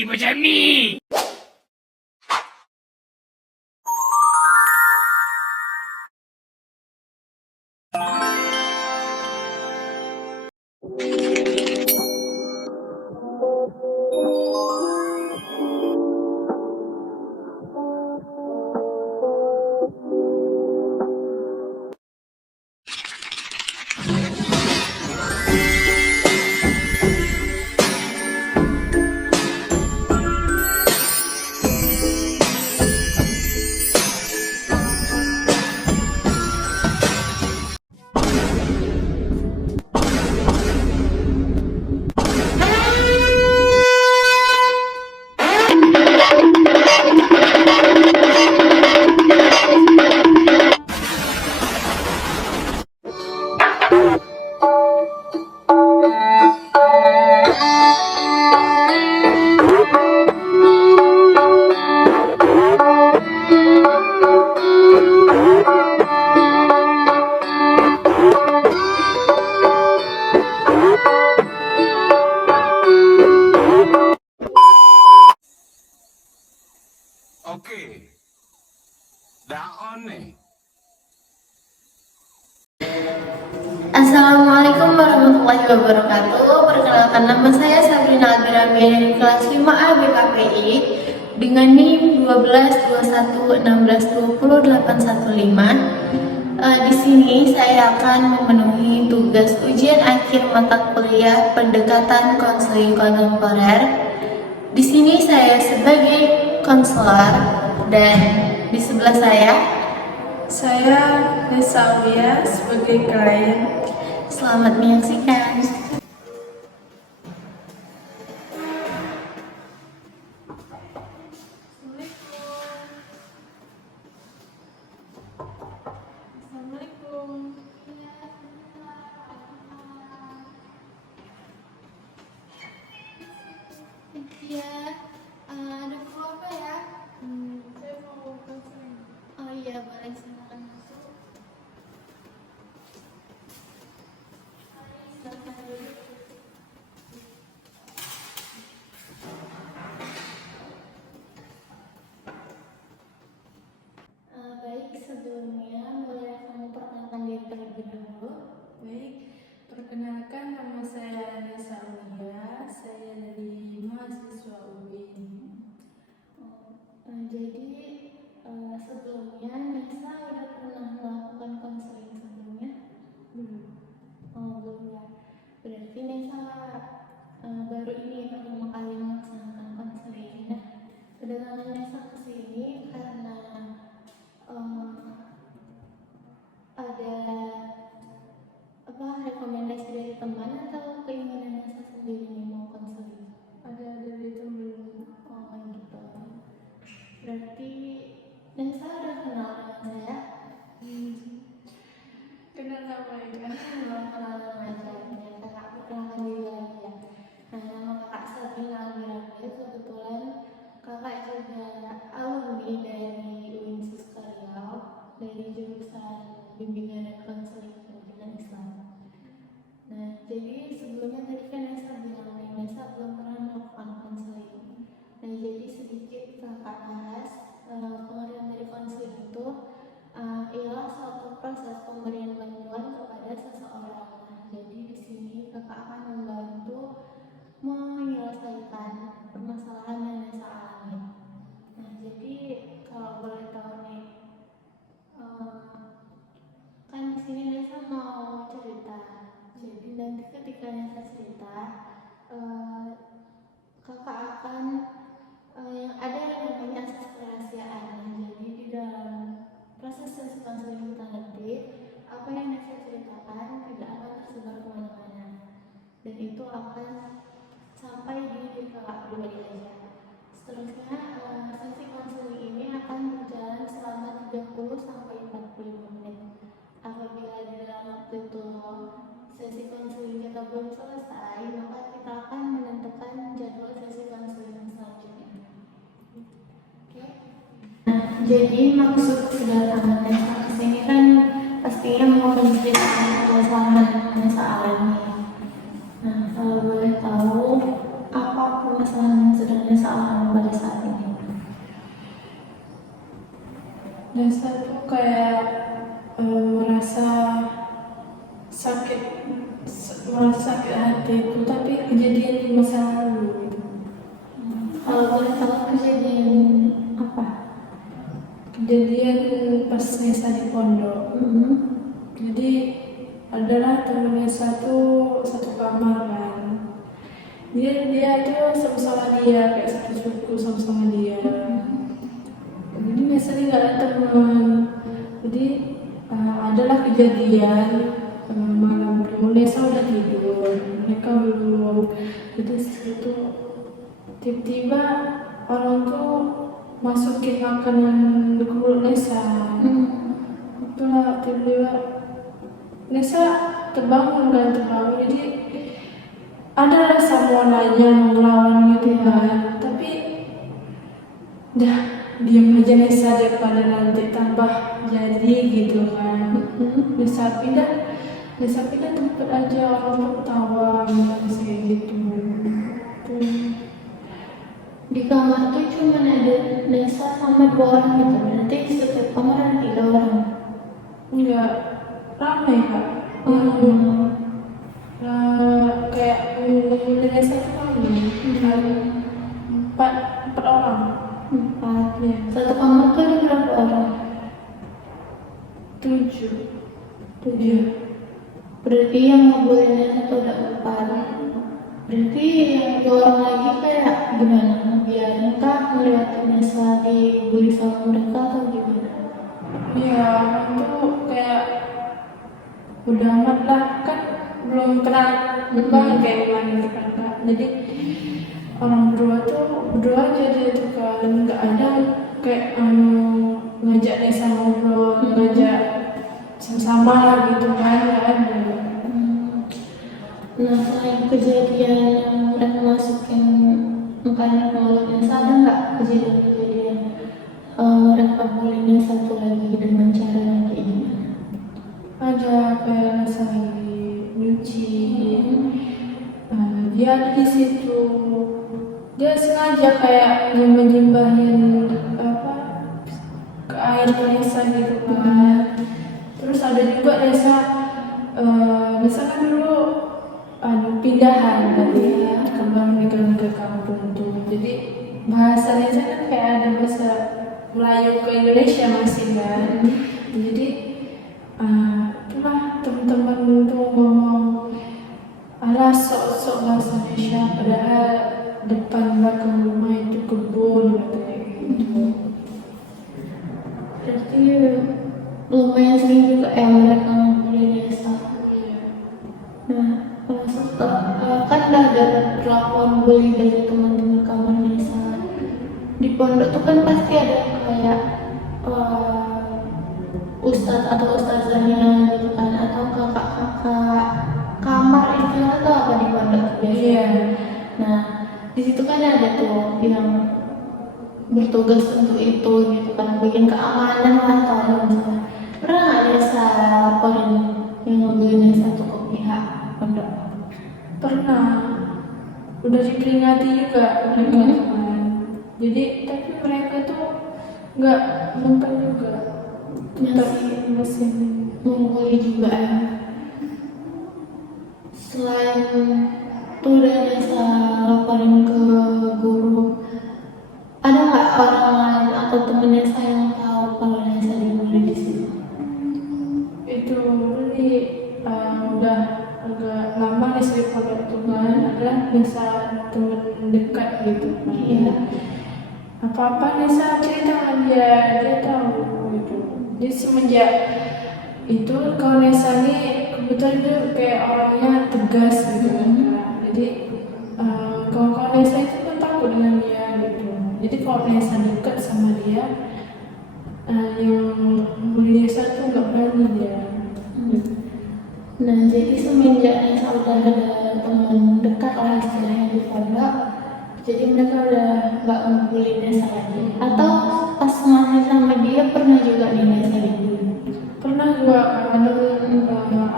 jadi macam ni? Okey. Dah on ni. Assalamualaikum warahmatullahi wabarakatuh. Perkenalkan, nama saya Sabrina Albirami dari kelas 5A BKPI dengan NIM 122116208115. Di sini saya akan memenuhi tugas ujian akhir mata kuliah pendekatan konseling kontemporer. Di sini saya sebagai konselor dan di sebelah saya Nisa Aulia sebagai klien. selamat menyaksikan. Assalamualaikum. Iya, ada perlu apa ya? Saya mau konseling. Oh iya, boleh, silakan masuk. Silakan duduk. Baik, sebelumnya boleh kamu perkenalkan diri terlebih dahulu? Baik, perkenalkan nama saya Nisa Aulia. Saya dari mahasiswa UIN. Jadi sebelumnya Nisa udah pernah melakukan konseling sebelumnya? Belum. Oh, belum ya. Berarti Nisa baru ini pertama kali melaksanakan konseling. Nah, kedatangan Nisa ke sini karena ada apa rekomendasi dari teman atau keinginan Nisa sendiri nih mau konseling? Ada dari teman. Oh gitu. Berarti Nisa udah kenal dengan saya? Kenal nama ya? Belum kenal nama aja. Ya, kakak perkenalkan diri lagi ya. Nah, nama kakak Sabrina Albirami. Kebetulan kakak juga alumni dari UIN Siska Riau dari jurusan bimbingan dan konseling pendidikan Islam. Nah, jadi sebelumnya tadi kan Nisa bilang nih, Nisa belum pernah melakukan konseling. Nah, jadi sedikit kakak bahas pengertian dari konseling itu ialah suatu proses pemberian bantuan kepada seseorang. Nah, jadi di sini kakak akan membantu menyelesaikan permasalahan yang Nisa alami. Nah, jadi kalau boleh tahu nih, kan di sini Nisa mau cerita. Jadi nanti ketika Nisa cerita, kakak akan yang ada yang namanya asas kerahasiaan. Jadi di dalam proses sesi konseling kita nanti, apa yang Nisa ceritakan tidak akan tersebar kemana-mana, dan itu akan sampai di diri kakak pribadi aja. Seterusnya sesi konseling ini akan berjalan selama 30 sampai 45 menit. Apabila di dalam waktu itu sesi konseling kita belum selesai, maka kita akan menentukan jadwal sesi konseling selanjutnya. Oke. Nah, jadi maksud kedatangan Nisa ke sini kan pastinya mau menceritakan permasalahan yang Nisa alami. Nah, kalau boleh tahu apa permasalahan yang sedang Nisa Nesa tuh kayak merasa sakit, merasa sakit hati itu, tapi kejadian di masa lalu gitu. Kalau boleh tahu kejadian apa? Kejadian pas Nesa di pondok. Jadi adalah temennya satu kamar kan. Dia tuh sama-sama dia, kayak satu suku sama-sama dia. Jadi biasanya nggak ada teman. Jadi adalah kejadian malam itu Nesa udah tidur, mereka belum. Jadi situ tiba-tiba orang tuh masukin makanan ke mulut Nesa. Itulah tiba-tiba Nesa terbangun. Jadi ada rasa mau nanya, mau ngelawan gitu kan, tapi dah diam aja Nesa daripada nanti tambah jadi gitu kan. Nesa pindah tempat aja, orang tuh ketawa kayak gitu. Di kamar tuh cuma ada Nesa sama 2 orang gitu. Berarti setiap kamar ada 3 orang. Enggak ramai kak. Kayak Nesa tuh kan empat orang. 4. Ya. Satu kamar tuh ada berapa orang? 7. Berarti yang ngebolehin Nesa tuh ada 4. Berarti yang 2 orang lagi kayak gimana? Biarin kah ngeliatin Nesa dibully sama mereka atau gimana? Iya, itu kayak udah amat lah, kan belum kenal banget kayak gimana kan kak. Jadi orang berdua aja dia tuh kan, nggak ada kayak ngajak Nesa ngobrol, ngajak sama lah gitu kan, nggak ada. Nah, selain kejadian yang mereka masukin makanan ke mulut Nesa, ada nggak kejadian-kejadian mereka bullying satu lagi dengan cara yang kayak gimana? Ada kayak Nesa lagi nyuci, dia ada di situ, dia sengaja kayak nyimbahin apa ke air ke Nesa gitu kan. Terus ada juga Nesa kan dulu pindahan tadi ya, kembali ke kampung tuh. Jadi bahasa Nesa kan kayak ada bahasa Melayu ke Indonesia masih kan. Jadi itulah teman-teman tuh ngomong alah sok-sok bahasa Indonesia, padahal depan belakang rumah itu kebun katanya gitu. Berarti lumayan sering juga ya mereka ngomongin Nesa. Nah, kan udah ada perlakuan bully dari teman-teman kamar Nesa. Di pondok tuh kan pasti ada kayak ustadz atau ustazahnya gitu kan, atau kakak-kakak kamar istilah atau apa di pondok biasanya. Iya. Nah, di situ kan ada tuh yang bertugas untuk itu gitu kan, bagian keamanan lah atau apa misalnya. Pernah nggak Nesa laporin yang ngebully Nesa tuh ke pihak pondok? Pernah, udah diperingati juga mereka teman. Jadi tapi mereka tuh nggak mempan juga, masih membuli juga ya. Selain tuh udah Nesa laporin ke guru, ada nggak orang lain atau temen Nesa yang tahu kalau Nesa dibully di situ? itu jadi udah agak lama nih di pondok tuh kan, adalah Nesa teman dekat gitu kan. Iya. Apa-apa Nesa cerita sama dia tahu gitu. Jadi semenjak itu kalau Nesa nih kebetulan dia kayak orangnya tegas gitu kan. Jadi kalau Nesa itu kan takut dengan dia gitu. Jadi kalau Nesa dekat sama dia, yang bully Nesa tuh nggak berani dia. Nah, jadi semenjak Nesa udah ada teman dekat lah istilahnya di pondok, jadi mereka udah nggak ngebully Nesa lagi. Atau pas masih sama dia pernah juga nih Nesa dibully? Pernah juga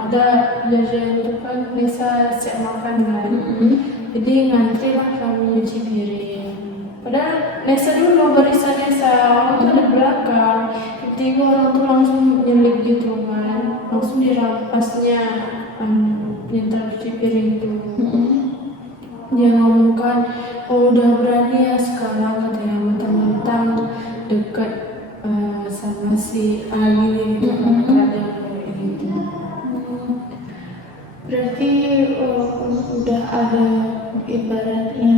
ada jajan itu kan Nesa siap makan kan. Jadi ngantri lah kami nyuci piring. Padahal Nesa dulu barisan Nesa, orang tuh ada belakang. tiba orang tuh langsung nyelip gitu kan, langsung dirampasnya yang cuci piring itu. Dia ngomong kan, oh udah berani ya sekarang katanya mentang-mentang dekat sama si Ali gitu kan, kadang kayak gitu. Berarti udah ada ibaratnya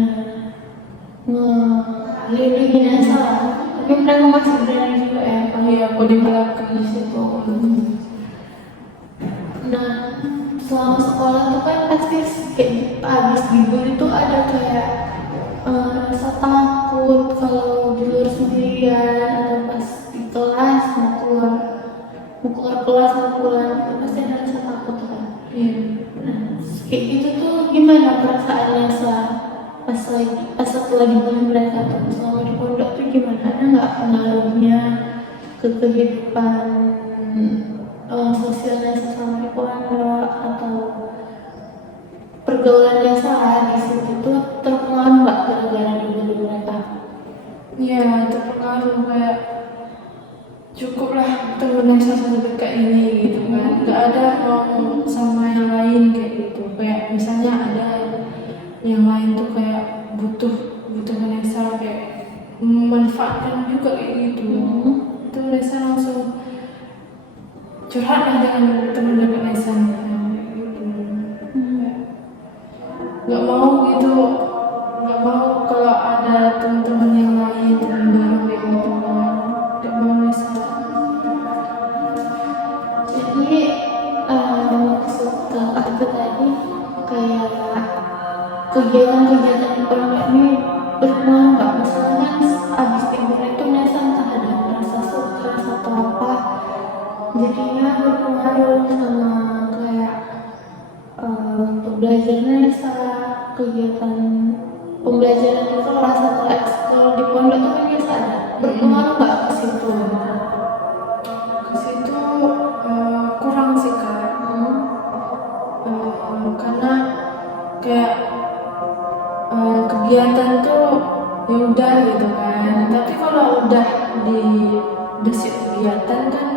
ngelilingin yang salah, tapi mereka masih berani juga ya kalau Iya, aku di belakang di situ. Nah, selama sekolah tuh kan pasti kayak abis dibully itu ada kayak rasa takut kalau di luar sendirian atau pas di kelas mau keluar kelas mau pulang itu pasti ada rasa takut kan. Iya. Nah, kayak gitu tuh gimana perasaannya pas waktu lagi bully mereka tuh selama di pondok tuh gimana, ada nggak pengaruhnya ke kehidupan sosialnya sesama di pondok atau pergaulan yang salah di situ tuh terpengaruh nggak gara-gara dibully mereka? Iya, terpengaruh kayak cukuplah temen yang sama dekat ini gitu kan, nggak ada mau sama yang lain kayak gitu. Kayak misalnya ada yang lain tuh kayak butuh Vanessa kayak memanfaatkan juga kayak gitu. Itu Vanessa langsung curhat lah dengan teman dekat Vanessa gitu. Nggak mau gitu, nggak mau kalau ada teman-teman yang lain yang baru kayak gitu kan, nggak mau Vanessa. Jadi maksud aku tadi kayak kegiatan-kegiatan di pondok ini berpengaruh nggak? Misalnya kan abis tidur itu Nesa entah ada rasa stres atau apa, jadinya berpengaruh sama kayak untuk belajar Nesa, kegiatan pembelajaran di kelas atau ekskul di pondok itu kan Nesa ada berpengaruh nggak ke situ? Ke situ kurang sih Kak. Karena kayak kegiatan tuh ya udah gitu kan, tapi kalau udah di siap kegiatan kan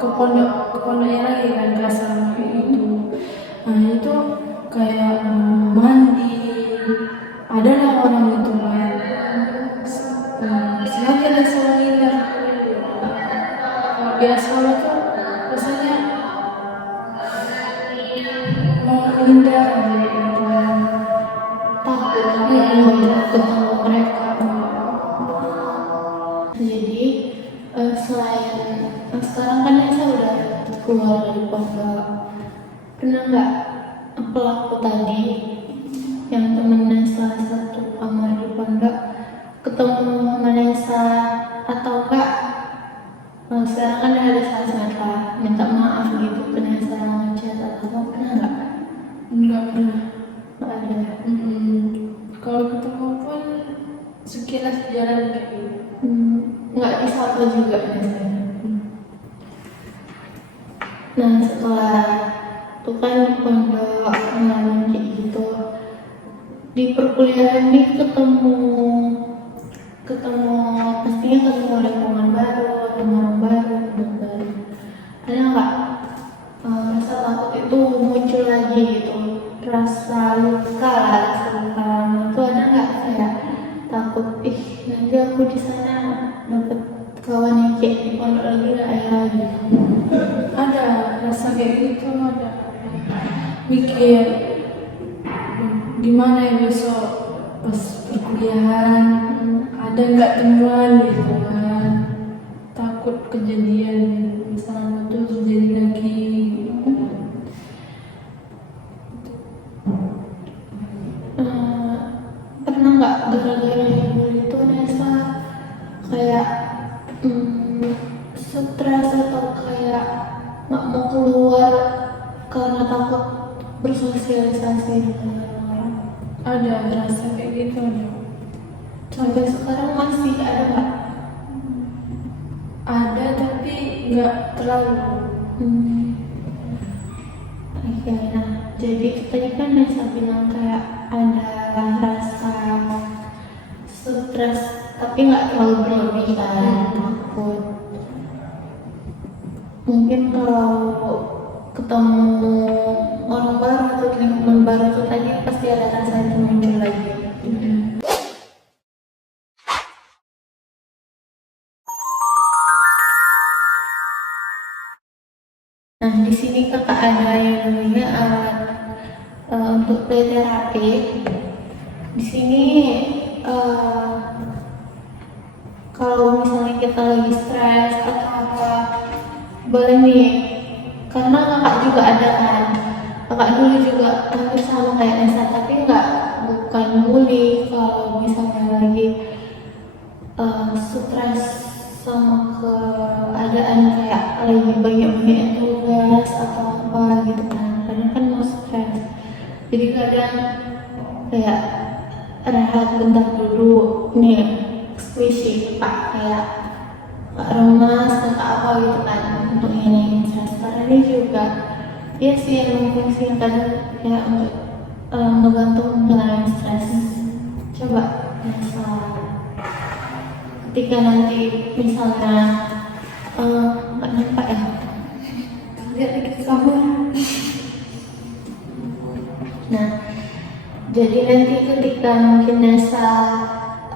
ke pondoknya lagi kan, ke asrama itu. Nah itu kayak mandi, ada lah orang itu kan sengaja ada seminar. Kalau di asrama tuh rasanya mau menghindar aja gitu. Takut ketemu mereka. Jadi selain sekarang kan Nesa udah keluar dari pondok, pernah nggak pelaku tadi yang temen Nesa satu kamar di pondok ketemu sama Nesa atau enggak sekarang kan ada saat-saat lah minta maaf gitu ke Nesa ngechat atau apa, pernah nggak? Enggak pernah. Nggak ada. Kalau ketemu pun sekilas jalan kayak gitu. Nggak disapa juga biasanya. Nah setelah itu kan di pondok ngalamin kayak gitu, di perkuliahan ini ketemu pastinya ketemu lingkungan baru, orang baru, teman baru. Ada nggak rasa takut itu muncul lagi gitu, rasa luka itu ada nggak, kayak takut nanti aku di sana dapet kawan yang kayak di pondok lagi nggak ya gitu. Ada rasa kayak gitu, ada mikir gimana ya besok pas perkuliahan, ada nggak teman gitu kan, takut kejadian misalnya tuh terjadi lagi gitu. Pernah nggak gara-gara dibully itu Nesa kayak stres atau kayak nggak mau keluar karena takut bersosialisasi dengan orang? Ada rasa kayak gitu ada. Sampai sekarang masih ada nggak? Ada tapi nggak terlalu. Oke, nah jadi tadi kan Nesa bilang kayak ada rasa stres tapi nggak terlalu berlebihan, takut. Mungkin kalau ketemu orang baru atau lingkungan baru itu tadi pasti ada rasa itu muncul lagi. Nah, di sini kakak ada yang namanya alat untuk play terapi. Di sini kalau misalnya kita lagi stres atau apa, boleh nih, karena kakak juga ada kan, kakak dulu juga hampir sama kayak Nesa, tapi bukan bully. Kalau misalnya lagi stres sama keadaan kayak lagi banyak tugas atau apa gitu kan mau stres, jadi kadang kayak rehat bentar dulu nih, squishy pak, kayak remas atau apa gitu kan untuk ngilangin stres. Karena ini juga ya sih yang fungsi kadang kayak untuk membantu menghilangin stres. Coba misal ketika nanti misalnya nggak nampak ya, lihat dikit ke kamu. Nah, jadi nanti ketika mungkin Nesa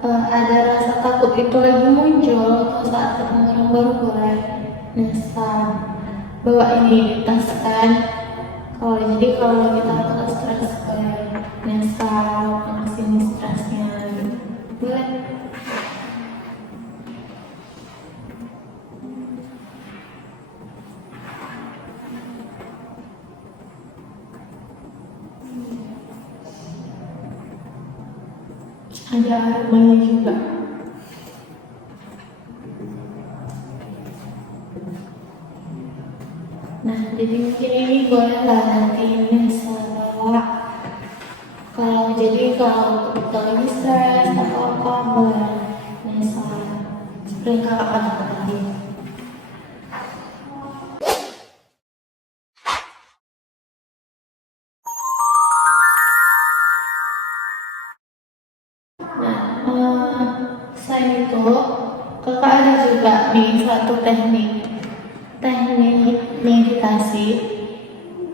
ada rasa takut itu lagi muncul atau saat ketemu orang baru, boleh Nesa bawa ini di tas kan. Jadi kalau kita takut stres, boleh Nesa kesini stresnya gitu. Boleh. Ada aromanya juga. Nah, jadi mungkin ini boleh lah nanti Nesa bawa. Kalau kita lagi stres atau apa, boleh Nesa seperti kakak kata tadi. Selain itu, kakak ada juga nih satu teknik meditasi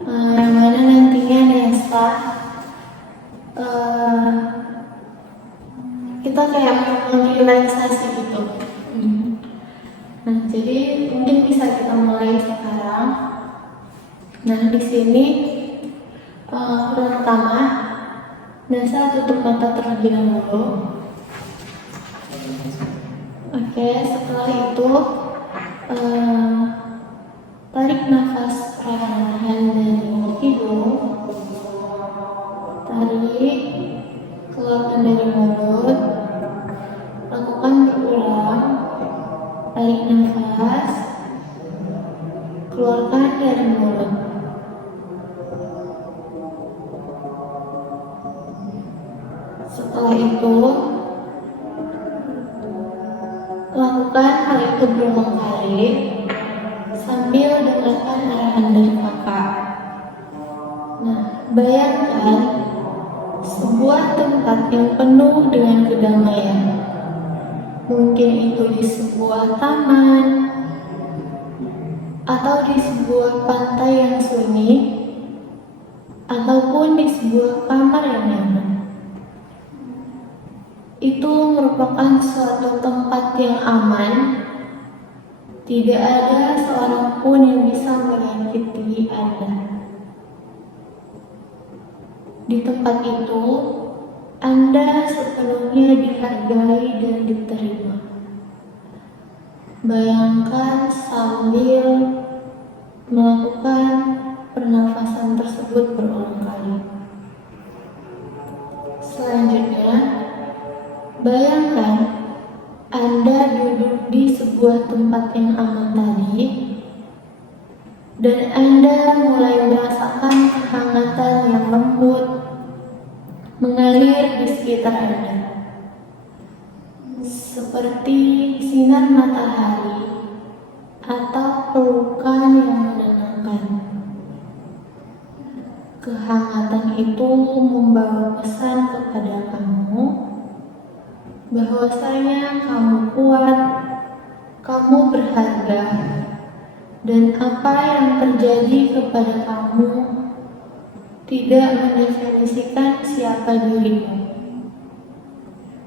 yang mana nantinya Nesa kita kayak relaksasi gitu. Nah, jadi mungkin bisa kita mulai sekarang. Nah, di sini pertama Nesa tutup mata terlebih dahulu. Oke, setelah itu tarik nafas perlahan-lahan dari hidung, tarik, keluarkan dari mulut, lakukan berulang, tarik nafas, keluarkan dari mulut. Setelah itu lakukan hal itu berulang kali sambil dengarkan arahan dari kakak. Nah, bayangkan sebuah tempat yang penuh dengan kedamaian. Mungkin itu di sebuah taman atau di sebuah pantai yang sunyi ataupun di sebuah kamar yang nyaman. Itu merupakan suatu tempat yang aman. Tidak ada seorang pun yang bisa menyakiti Anda. Di tempat itu, Anda sepenuhnya dihargai dan diterima. Bayangkan sambil melakukan pernafasan tersebut berulang kali. Selanjutnya, bayangkan Anda duduk di sebuah tempat yang aman tadi, dan Anda mulai merasakan kehangatan yang lembut mengalir di sekitar Anda, seperti sinar matahari atau pelukan yang menenangkan. Kehangatan itu membawa pesan kepada kamu bahwasanya kamu kuat, kamu berharga, Dan apa yang terjadi kepada kamu tidak mendefinisikan siapa dirimu.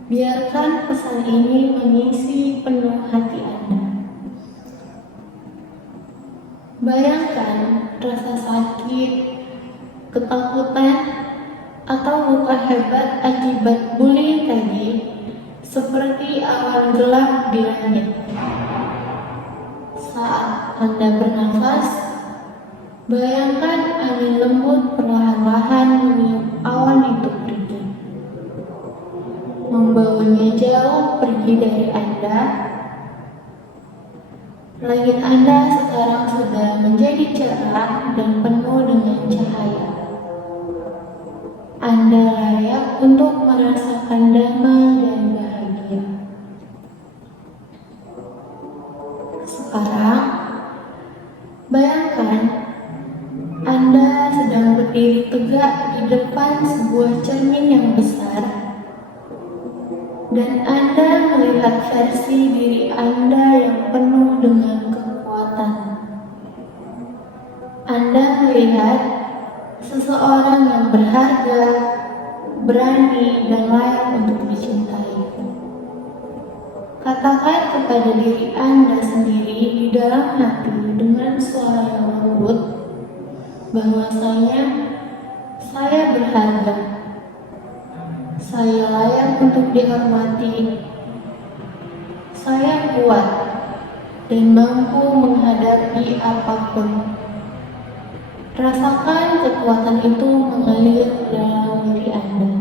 Biarkan pesan ini mengisi penuh hati Anda. Bayangkan rasa sakit, ketakutan, atau luka hebat akibat bullying tadi seperti awan gelap di langit. Saat Anda bernafas, bayangkan angin lembut perlahan-lahan meniup awan itu pergi, membawanya jauh pergi dari Anda. Langit Anda sekarang sudah menjadi cerah dan penuh dengan cahaya. Anda layak untuk merasakan damai dan bahagia. Sekarang, bayangkan Anda sedang berdiri tegak di depan sebuah cermin yang besar, dan Anda melihat versi diri Anda yang penuh dengan kekuatan. Anda melihat seseorang yang berharga, berani, dan layak untuk dicintai. Katakan kepada diri Anda sendiri di dalam hati dengan suara yang lembut bahwasanya saya berharga, saya layak untuk dihormati, saya kuat dan mampu menghadapi apapun. Rasakan kekuatan itu mengalir dalam diri Anda.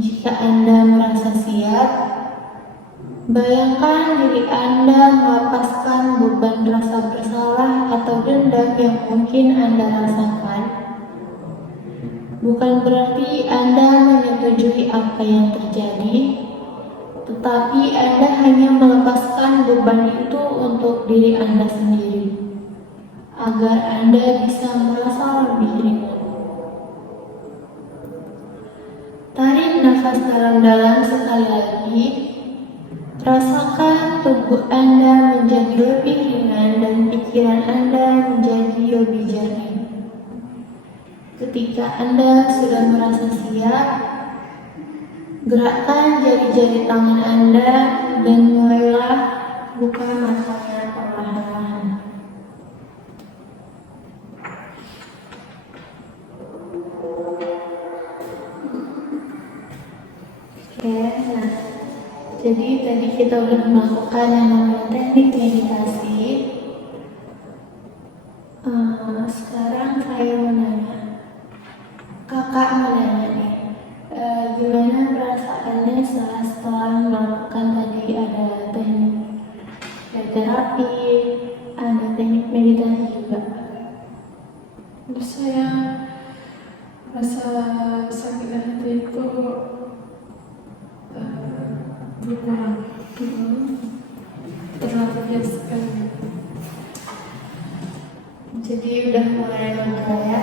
Jika Anda merasa siap, bayangkan diri Anda melepaskan beban rasa bersalah atau dendam yang mungkin Anda rasakan. Bukan berarti Anda menyetujui apa yang terjadi, tetapi Anda hanya melepaskan beban itu untuk diri Anda sendiri, agar Anda bisa merasa lebih ringan. Tarik nafas dalam-dalam sekali lagi. Rasakan tubuh Anda menjadi lebih ringan dan pikiran Anda menjadi lebih jernih. Ketika Anda sudah merasa siap, gerakkan jari-jari tangan Anda dan mulailah buka matanya perlahan-lahan. Oke, nah, jadi tadi kita udah melakukan yang namanya teknik meditasi. Sekarang saya mau nanya, kakak mau nanya nih, gimana perasaannya setelah melakukan tadi ada teknik terapi, ada teknik meditasi juga? Terus saya rasa sakit hati itu berkurang, terlambat sekali. Jadi udah mulai lega ya.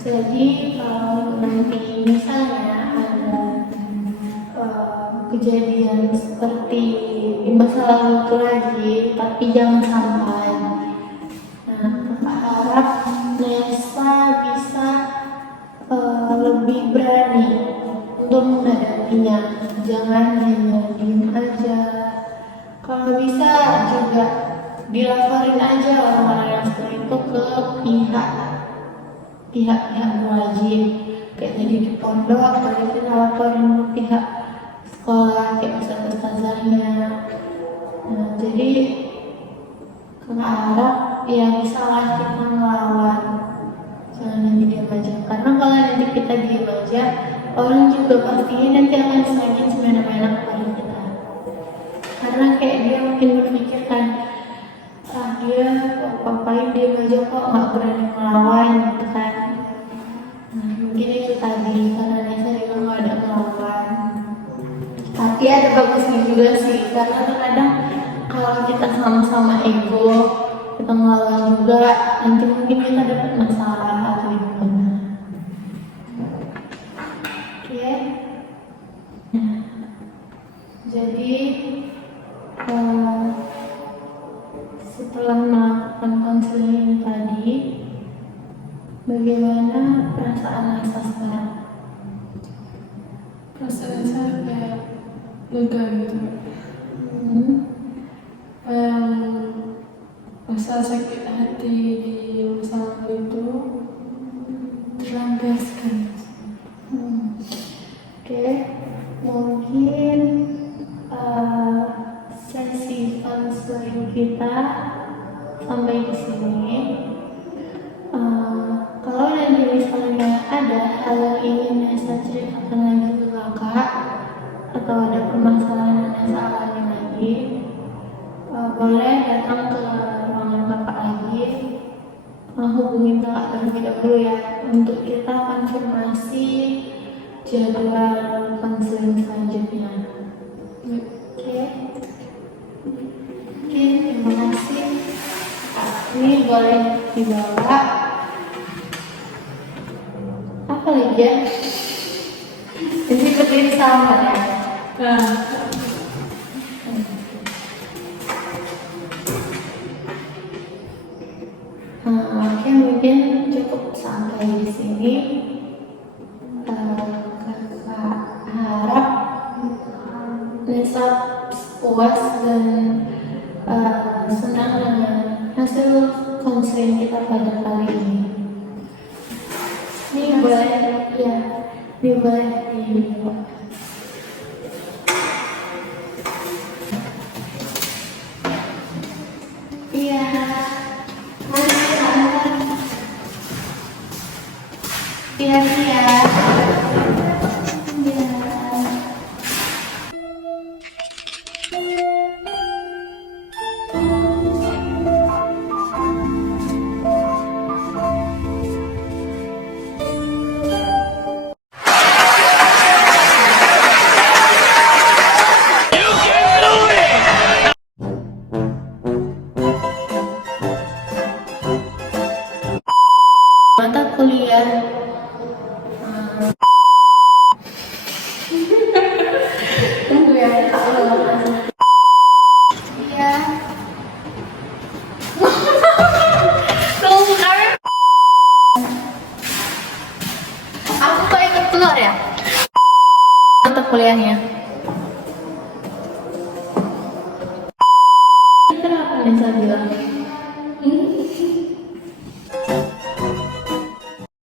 Jadi kalau nanti misalnya ada kejadian seperti di masa lalu itu lagi, tapi jangan sampai. Nah, kakak harap Nesa bisa lebih berani untuk menghadapinya. Jangan hanya diem aja. Kalau bisa juga dilaporin aja orang-orang yang seperti itu ke pihak-pihak berwajib, kayak tadi di pondok, kalau kita laporin ke pihak sekolah, kayak ustaz-ustazahnya. Nah, jadi kakak harap ya bisa lah kita melawan, jangan nanti diam aja, karena kalau nanti kita diam aja, orang juga pastinya nanti akan semakin semena-mena kepada kita, karena kayak dia mungkin berpikirkan, dia papain dia aja kok nggak berani melawan gitu kan. Nah, mungkin itu tadi karena Nesa juga nggak ada melawan, tapi ada bagusnya juga sih, karena kadang kalau kita sama-sama ego, kita melawan juga, nanti mungkin kita dapat masalah setelah melakukan konseling tadi, bagaimana perasaan Nesa sekarang? Perasaan saya kayak lega gitu. Hmm. Rasa sakit hati di masa lalu itu terlampiaskan. Oke, mungkin sesi konseling kita sampai di sini. Kalau nanti misalnya ada hal yang ingin Nesa ceritakan lagi ke kakak atau ada permasalahan yang Nesa alami lagi, boleh datang ke ruangan kakak lagi. Hubungin kakak terlebih dahulu ya untuk kita konfirmasi jadwal konseling selanjutnya. Oke. Oke, terima kasih. Ini boleh dibawa. Apa lagi ya? Ini berdiri sama ya. Oke, mungkin cukup sampai di sini. Kakak harap Nesa puas dan senang dengan hasil konseling kita pada kali ini. Ini boleh ya, ini boleh dibawa. Iya, mari kita antar. Iya. Iya. Mata kuliah tunggu ya, iya. Tunggu kami. Aku kok ikut keluar ya? Mata kuliahnya. Kenapa Nesa bilang?